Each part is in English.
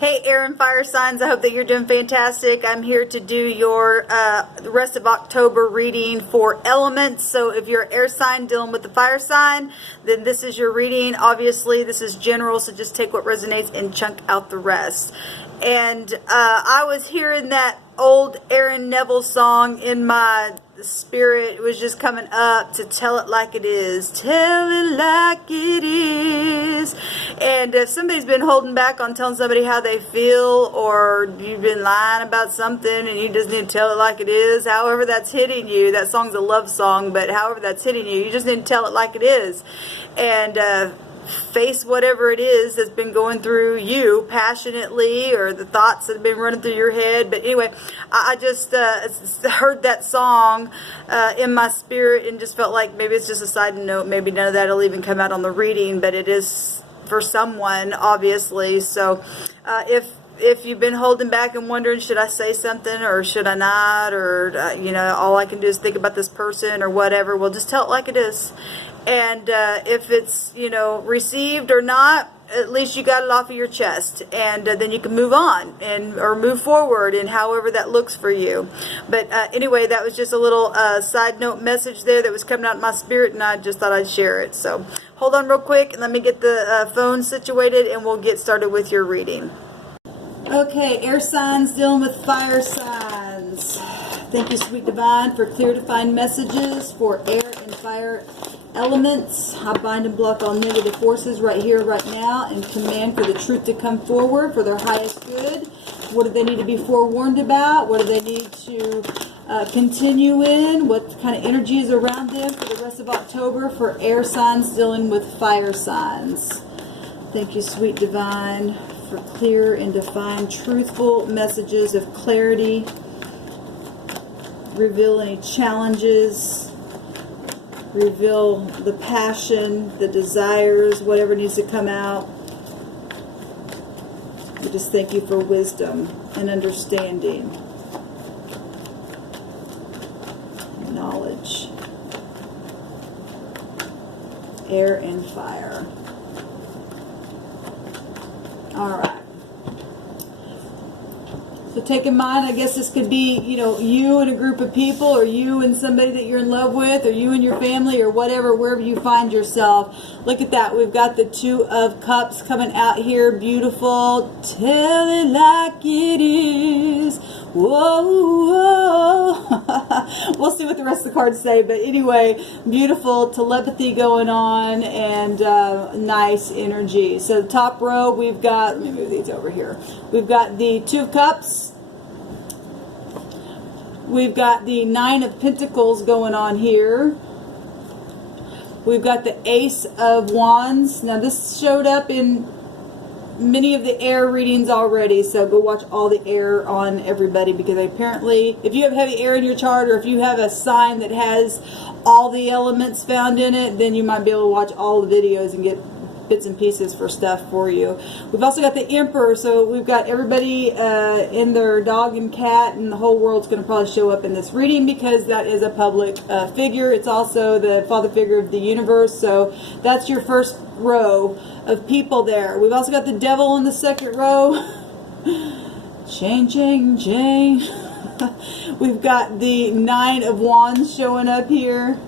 Hey, air and fire signs, I hope that you're doing fantastic. I'm here to do your the rest of October reading for elements. So if you're an air sign dealing with the fire sign, then this is your reading. Obviously, this is general, so just take what resonates and chunk out the rest. And I was hearing that old Aaron Neville song in my spirit. It was just coming up to tell it like it is. Tell it like it is. And if somebody's been holding back on telling somebody how they feel, or you've been lying about something and you just need to tell it like it is, however that's hitting you, that song's a love song, but however that's hitting you, you just need to tell it like it is. And face whatever it is that's been going through you passionately, or the thoughts that have been running through your head. But anyway, I just heard that song in my spirit and just felt like maybe it's just a side note. Maybe none of that will even come out on the reading, but it is for someone, obviously. So if you've been holding back and wondering, should I say something or should I not, or you know, all I can do is think about this person or whatever, well, just tell it like it is. And if it's, you know, received or not, at least you got it off of your chest, and then you can move on or move forward, and however that looks for you. But anyway, that was just a little side note message there that was coming out of my spirit, and I just thought I'd share it. So hold on real quick and let me get the phone situated, and we'll get started with your reading. Okay, air signs dealing with fire signs. Thank you, Sweet Divine, for clear, defined messages for air and fire elements. I bind and block all negative forces right here, right now, and command for the truth to come forward for their highest good. What do they need to be forewarned about? What do they need to continue in? What kind of energy is around them for the rest of October for air signs dealing with fire signs? Thank you, Sweet Divine, for clear and defined, truthful messages of clarity. Reveal any challenges. Reveal the passion, the desires, whatever needs to come out. We just thank you for wisdom and understanding, knowledge, air and fire. All right. So take in mind, I guess this could be, you know, you and a group of people, or you and somebody that you're in love with, or you and your family, or whatever, wherever you find yourself. Look at that. We've got the Two of Cups coming out here. Beautiful. Tell it like it is. Whoa, whoa. We'll see what the rest of the cards say. But anyway, beautiful telepathy going on, and nice energy. So the top row, we've got, let me move these over here. We've got the Two of Cups. We've got the Nine of Pentacles going on here. We've got the Ace of Wands. Now this showed up in many of the air readings already, so go watch all the air on everybody, because apparently if you have heavy air in your chart, or if you have a sign that has all the elements found in it, then you might be able to watch all the videos and get bits and pieces for stuff for you. We've also got the Emperor, so we've got everybody in their dog and cat, and the whole world's going to probably show up in this reading, because that is a public figure. It's also the father figure of the universe, so that's your first row of people there. We've also got the Devil in the second row. Chain, chain, chain. We've got the Nine of Wands showing up here.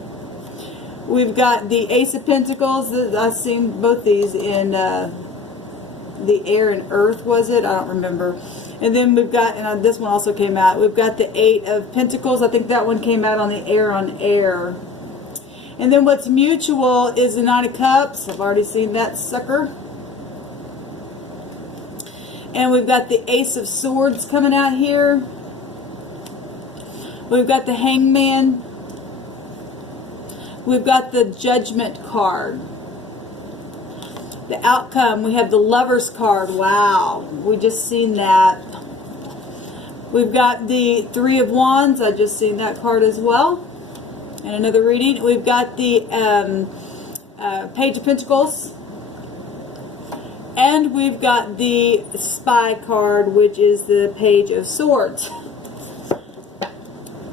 We've got the Ace of Pentacles. I've seen both these in the Air and Earth, was it? I don't remember. And then we've got, and this one also came out, we've got the Eight of Pentacles. I think that one came out on the Air on Air. And then what's mutual is the Nine of Cups. I've already seen that sucker. And we've got the Ace of Swords coming out here. We've got the Hangman. We've got the Judgment card. The Outcome, we have the Lovers card. Wow, we just seen that. We've got the Three of Wands. I just seen that card as well. And another reading. We've got the Page of Pentacles. And we've got the Spy card, which is the Page of Swords.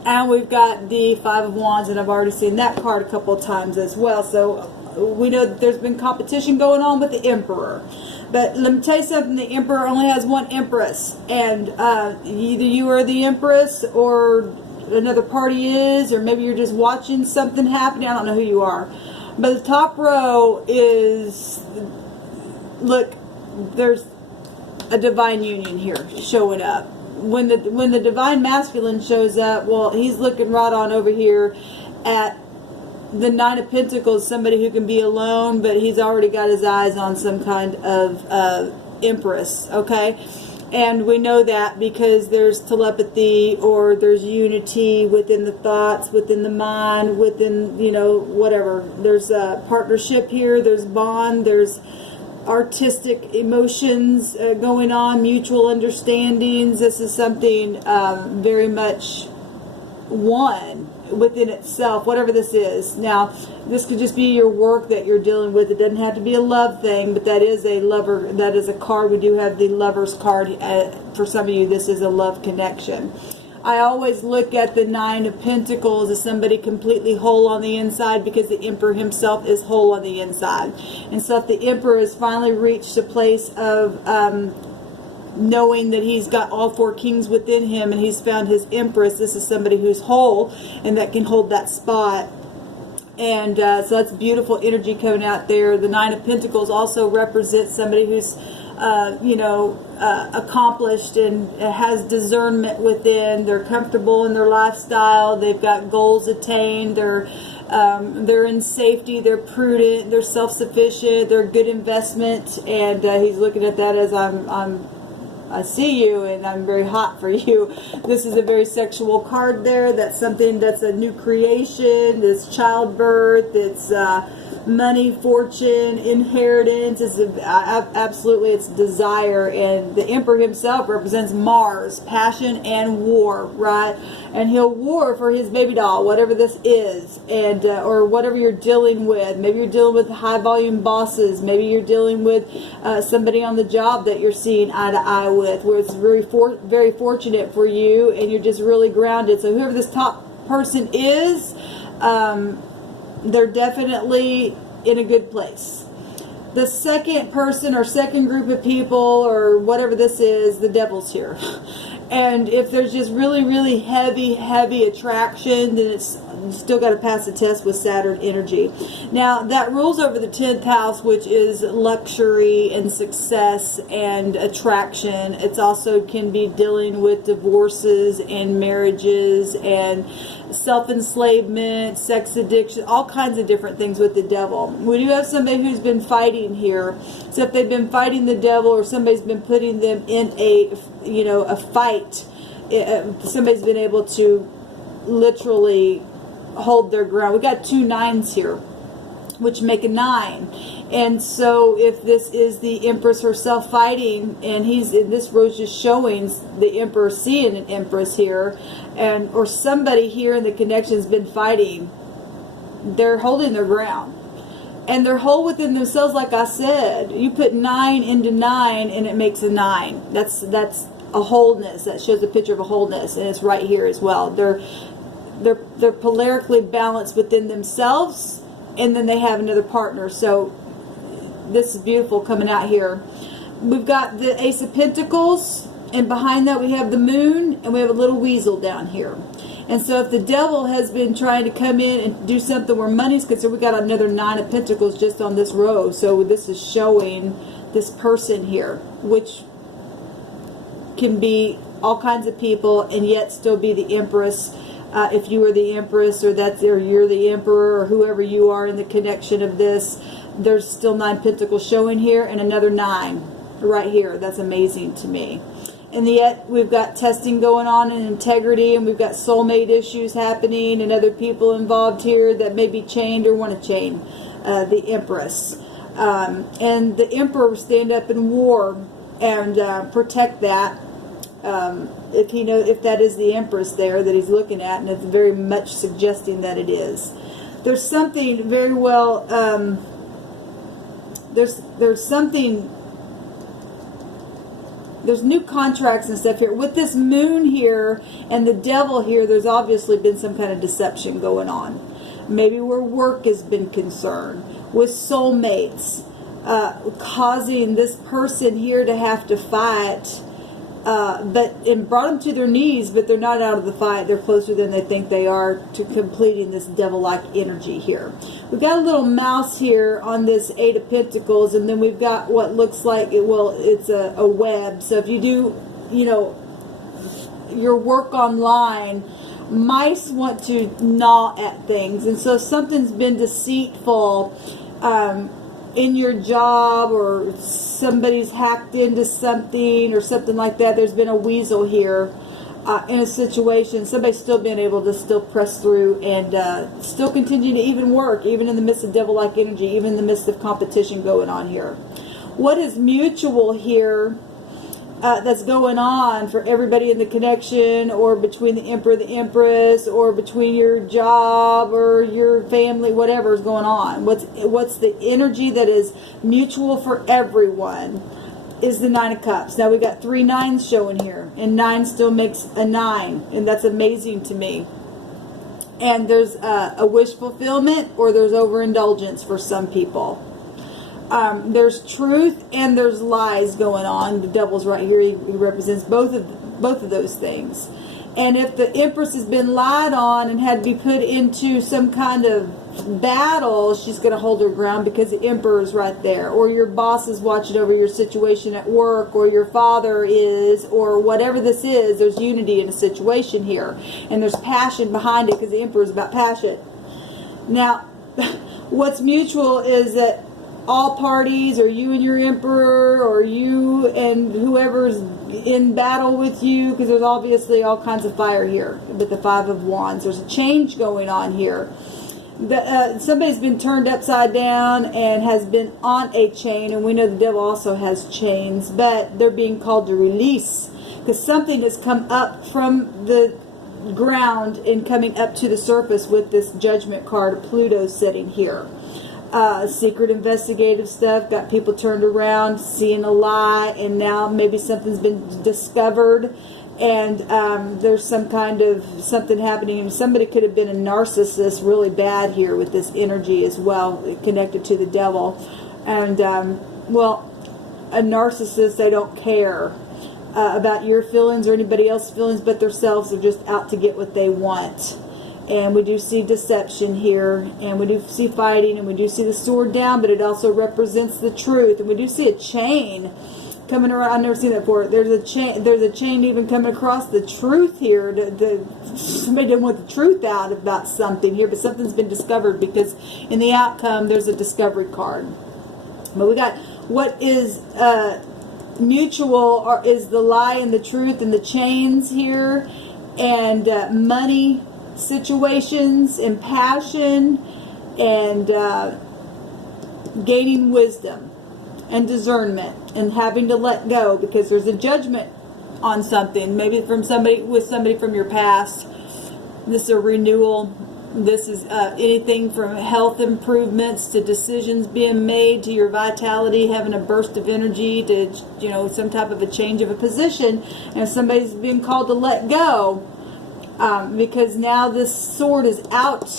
And we've got the Five of Wands, and I've already seen that card a couple of times as well. So we know that there's been competition going on with the Emperor. But let me tell you something, the emperor only has one empress, and either you are the empress or another party is, or maybe you're just watching something happening. I don't know who you are. But the top row is, look, there's a divine union here showing up. When the divine masculine shows up, well, he's looking right on over here at the Nine of Pentacles, somebody who can be alone, but he's already got his eyes on some kind of empress, okay? And we know that because there's telepathy, or there's unity within the thoughts, within the mind, within, you know, whatever. There's a partnership here, there's bond, there's artistic emotions going on, mutual understandings. This is something very much one within itself, whatever this is. Now, this could just be your work that you're dealing with. It doesn't have to be a love thing, but that is a lover, that is a card. We do have the Lover's card. For some of you, this is a love connection. I always look at the Nine of Pentacles as somebody completely whole on the inside, because the Emperor himself is whole on the inside. And so if the Emperor has finally reached a place of knowing that he's got all four kings within him, and he's found his empress, this is somebody who's whole and that can hold that spot. And so that's beautiful energy coming out there. The Nine of Pentacles also represents somebody who's accomplished and has discernment within. They're comfortable in their lifestyle, they've got goals attained, they're in safety, they're prudent, they're self-sufficient, they're good investment. And he's looking at that as I see you and I'm very hot for you. This is a very sexual card there. That's something that's a new creation. It's childbirth. It's money, fortune, inheritance. It's absolutely, it's desire. And the Emperor himself represents Mars, passion and war, right? And he'll war for his baby doll, whatever this is, and or whatever you're dealing with. Maybe you're dealing with high volume bosses. Maybe you're dealing with somebody on the job that you're seeing eye to eye with, where it's very fortunate for you, and you're just really grounded. So whoever this top person is, they're definitely in a good place. The second person or second group of people or whatever this is, the devil's here. And if there's just really, really heavy attraction, then it's, you still got to pass the test with Saturn energy. Now, that rules over the 10th house, which is luxury and success and attraction. It's also can be dealing with divorces and marriages and self-enslavement, sex addiction, all kinds of different things with the devil. We do have somebody who's been fighting here. So if they've been fighting the devil, or somebody's been putting them in a fight, somebody's been able to literally hold their ground. We got 2 9s here, which make a 9. And so if this is the Empress herself fighting, and he's in this rose just showing the Emperor seeing an Empress here, and or somebody here in the connection has been fighting, they're holding their ground. And they're whole within themselves, like I said. You put 9 into 9 and it makes a 9. That's a wholeness. That shows a picture of a wholeness, and it's right here as well. They're polarically balanced within themselves, and then they have another partner. So this is beautiful coming out here. We've got the Ace of Pentacles, and behind that we have the Moon, and we have a little weasel down here. And so if the devil has been trying to come in and do something where money's concerned, we got another 9 of Pentacles just on this row. So this is showing this person here, which can be all kinds of people and yet still be the Empress. If you are the Empress, or you're the Emperor, or whoever you are in the connection of this, there's still 9 Pentacles showing here, and another 9 right here. That's amazing to me. And yet we've got testing going on in integrity, and we've got soulmate issues happening, and other people involved here that may be chained or want to chain the Empress. And the Emperor will stand up in war and protect that. If that is the Empress there that he's looking at, and it's very much suggesting that it is. There's something very well. There's something. There's new contracts and stuff here. With this Moon here and the devil here, there's obviously been some kind of deception going on. Maybe where work has been concerned. With soulmates. causing this person here to have to fight, and brought them to their knees, but they're not out of the fight. They're closer than they think they are to completing this devil-like energy here. We've got a little mouse here on this Eight of Pentacles, and then we've got what looks like, it's a web. So if you do, your work online, mice want to gnaw at things. And so if something's been deceitful, in your job, or somebody's hacked into something or something like that, there's been a weasel here in a situation. Somebody's still been able to still press through and still continue to even work, even in the midst of devil-like energy, even in the midst of competition going on here. What is mutual here that's going on for everybody in the connection, or between the Emperor and the Empress, or between your job or your family, whatever is going on? What's the energy that is mutual for everyone is the Nine of Cups. Now we got 3 nines showing here, and 9 still makes a 9, and that's amazing to me. And there's a wish fulfillment, or there's overindulgence for some people. There's truth and there's lies going on. The devil's right here. He represents both of those things. And if the Empress has been lied on and had to be put into some kind of battle, she's going to hold her ground because the Emperor is right there. Or your boss is watching over your situation at work, or your father is, or whatever this is. There's unity in a situation here. And there's passion behind it because the Emperor is about passion. Now, what's mutual is that all parties, or you and your Emperor, or you and whoever's in battle with you, because there's obviously all kinds of fire here with the 5 of Wands. There's a change going on here. Somebody's been turned upside down and has been on a chain, and we know the devil also has chains, but they're being called to release because something has come up from the ground and coming up to the surface with this Judgment card, Pluto sitting here. Secret investigative stuff, got people turned around, seeing a lie, and now maybe something's been discovered, and there's some kind of something happening. And somebody could have been a narcissist really bad here with this energy as well, connected to the devil. And well, a narcissist, they don't care about your feelings or anybody else's feelings but themselves. They're just out to get what they want. And we do see deception here, and we do see fighting, and we do see the sword down, but it also represents the truth. And we do see a chain coming around. I've never seen that before. There's a chain even coming across the truth here. Somebody didn't want the truth out about something here, but something's been discovered, because in the outcome there's a discovery card. But we got what is mutual, or is the lie and the truth and the chains here, and money situations and passion, and gaining wisdom and discernment, and having to let go because there's a judgment on something, maybe from somebody from your past. This is a renewal. This is anything from health improvements to decisions being made, to your vitality, having a burst of energy, to some type of a change of a position, and somebody's being called to let go. Because now this sword is out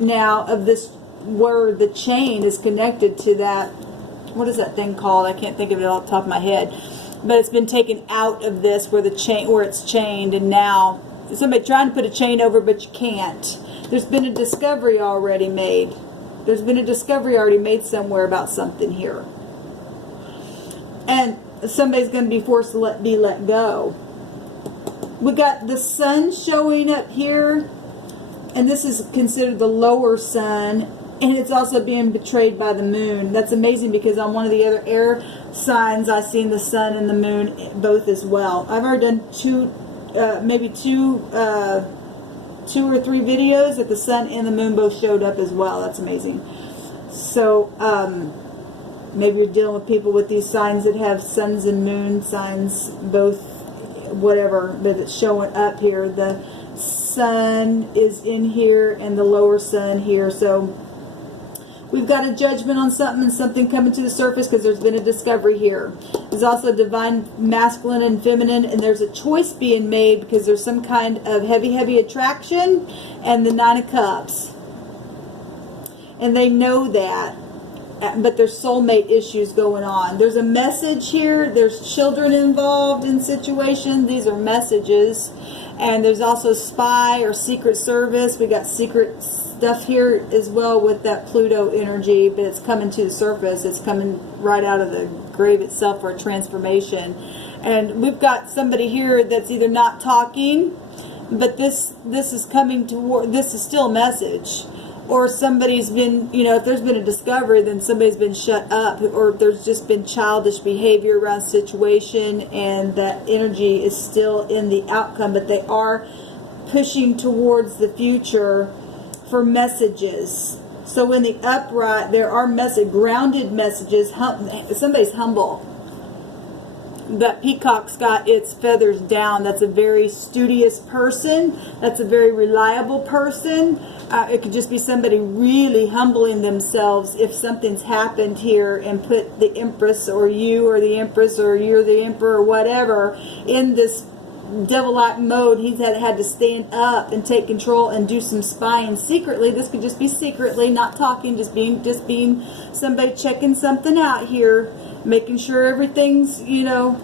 now of this, where the chain is connected to that. What is that thing called? I can't think of it off the top of my head. But it's been taken out of this, where it's chained, and now somebody trying to put a chain over, but you can't. There's been a discovery already made. There's been a discovery already made somewhere about something here. And somebody's going to be forced to be let go. We got the sun showing up here, and this is considered the lower sun, and it's also being betrayed by the moon. That's amazing, because on one of the other air signs I've seen the sun and the moon both as well. I've already done maybe two or three videos that the sun and the moon both showed up as well. That's amazing. So maybe you're dealing with people with these signs that have suns and moon signs both, whatever, but it's showing up here. The sun is in here and the lower sun here. So we've got a judgment on something, and something coming to the surface because there's been a discovery here. There's also divine masculine and feminine, and there's a choice being made because there's some kind of heavy attraction, and the 9 of Cups. And they know that. but there's soulmate issues going on. There's a message here. There's children involved in situations. These are messages. And there's also spy or secret service. We got secret stuff here as well with that Pluto energy, but it's coming to the surface. It's coming right out of the grave itself for a transformation. And we've got somebody here that's either not talking, but this is coming toward, this is still a message. Or somebody's been, you know, if there's been a discovery, then somebody's been shut up, or there's just been childish behavior around situation, and that energy is still in the outcome, but they are pushing towards the future for messages. So in the upright, there are grounded messages. Somebody's humble. That peacock's got its feathers down. That's a very studious person. That's a very reliable person. It could just be somebody really humbling themselves if something's happened here and put the Empress or you or the Empress or you're the Emperor or whatever in this devil-like mode. He's had to stand up and take control and do some spying secretly. This could just be secretly, not talking, just being somebody checking something out here, making sure everything's, you know,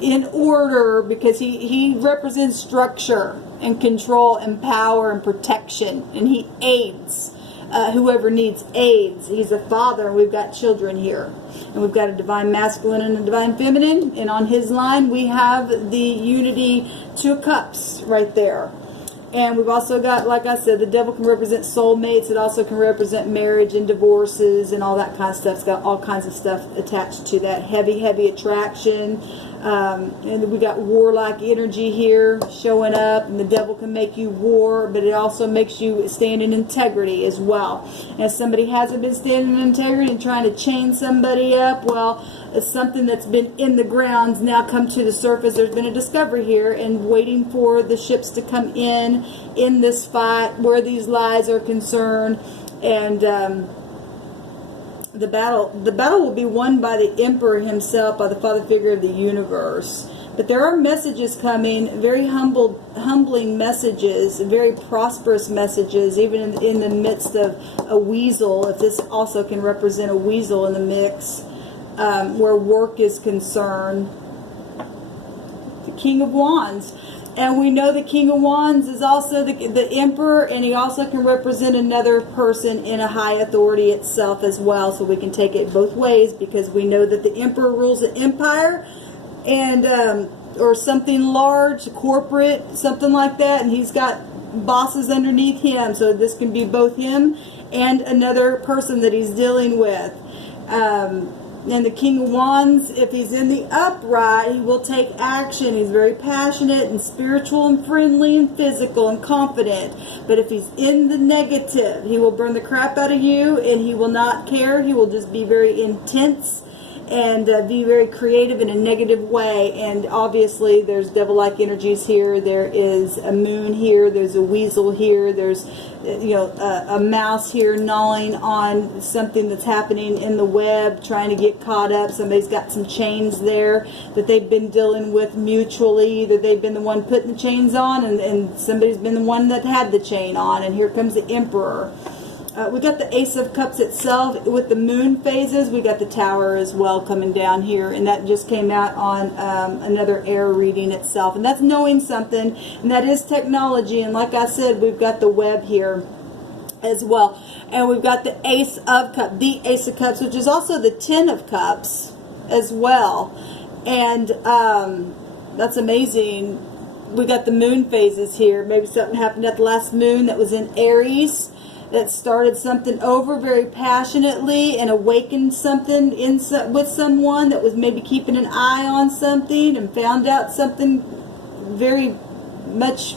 in order, because he represents structure and control and power and protection, and he aids whoever needs aids. He's a father, and we've got children here, and we've got a divine masculine and a divine feminine, and on his line we have the unity 2 of cups right there. And we've also got, like I said, the devil can represent soulmates. It also can represent marriage and divorces and all that kind of stuff. It's got all kinds of stuff attached to that. Heavy, heavy attraction. And we got warlike energy here showing up. And the devil can make you war, but it also makes you stand in integrity as well. And if somebody hasn't been standing in integrity and trying to chain somebody up, well, it's something that's been in the grounds now come to the surface. There's been a discovery here, and waiting for the ships to come in this fight where these lies are concerned. And the battle will be won by the Emperor himself, by the father figure of the universe. But there are messages coming, very humbling messages, very prosperous messages, even in the midst of a weasel, if this also can represent a weasel in the mix. Where work is concerned. The King of Wands. And we know the King of Wands is also the Emperor, and he also can represent another person in a high authority itself as well. So we can take it both ways, because we know that the Emperor rules an empire, and or something large, corporate, something like that, and he's got bosses underneath him. So this can be both him and another person that he's dealing with. And the King of Wands, if he's in the upright, he will take action. He's very passionate and spiritual and friendly and physical and confident. But if he's in the negative, he will burn the crap out of you, and he will not care. He will just be very intense and be very creative in a negative way. And obviously there's devil-like energies here. There is a moon here. There's a weasel here. There's a mouse here gnawing on something that's happening in the web, trying to get caught up. Somebody's got some chains there that they've been dealing with mutually, that they've been the one putting the chains on, and somebody's been the one that had the chain on. And here comes the Emperor. We got the Ace of Cups itself with the moon phases. We got the Tower as well coming down here, and that just came out on another air reading itself. And that's knowing something, and that is technology. And like I said, we've got the web here as well. And we've got the Ace of Cups, the Ace of Cups, which is also the 10 of Cups as well. And that's amazing. We got the moon phases here. Maybe something happened at the last moon that was in Aries, that started something over very passionately and awakened something with someone that was maybe keeping an eye on something, and found out something very much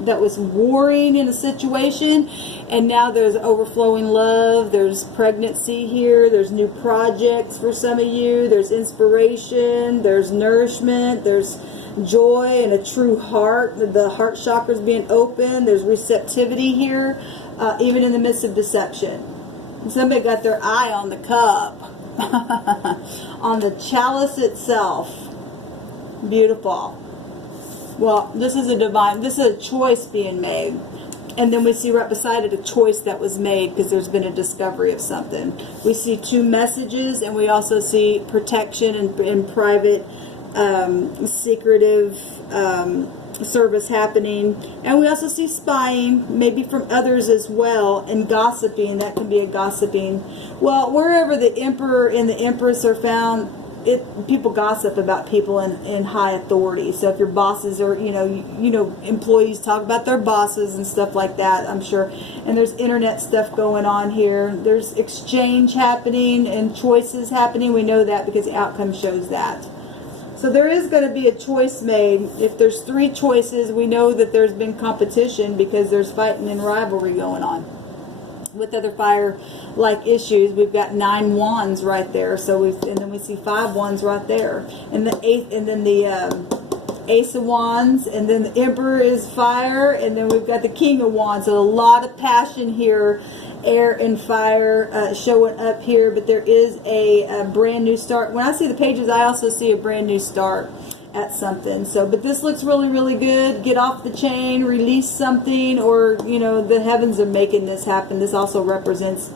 that was warring in a situation. And now there's overflowing love. There's pregnancy here. There's new projects for some of you. There's inspiration. There's nourishment. There's joy and a true heart. The heart chakra's being open. There's receptivity here. Even in the midst of deception. Somebody got their eye on the cup. On the chalice itself. Beautiful. Well, this is a choice being made. And then we see right beside it a choice that was made because there's been a discovery of something. We see 2 messages, and we also see protection and private, secretive service happening. And we also see spying, maybe from others as well, and gossiping. That can be a gossiping. Well, wherever the emperor and the empress are found, people gossip about people in high authority. So if your bosses are, employees talk about their bosses and stuff like that, I'm sure. And there's internet stuff going on here. There's exchange happening and choices happening. We know that because the outcome shows that. So there is going to be a choice made. If there's 3 choices, we know that there's been competition because there's fighting and rivalry going on. With other fire-like issues, we've got 9 wands right there. So and then we see 5 wands right there, and the Ace of Wands, and then the Emperor is fire, and then we've got the King of Wands. So a lot of passion here, air and fire showing up here. But there is a brand new start. When I see the pages, I also see a brand new start at something. So, but this looks really, really good. Get off the chain, release something, or the heavens are making this happen. This also represents,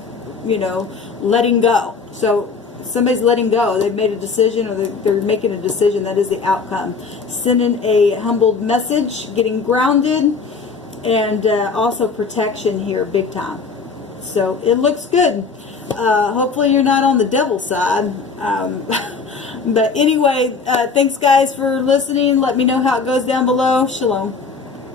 letting go. So somebody's letting go. They've made a decision, or they're making a decision. That is the outcome. Sending a humbled message, getting grounded, and also protection here, big time. So it looks good. Hopefully you're not on the devil's side. But anyway, thanks guys for listening. Let me know how it goes down below. Shalom.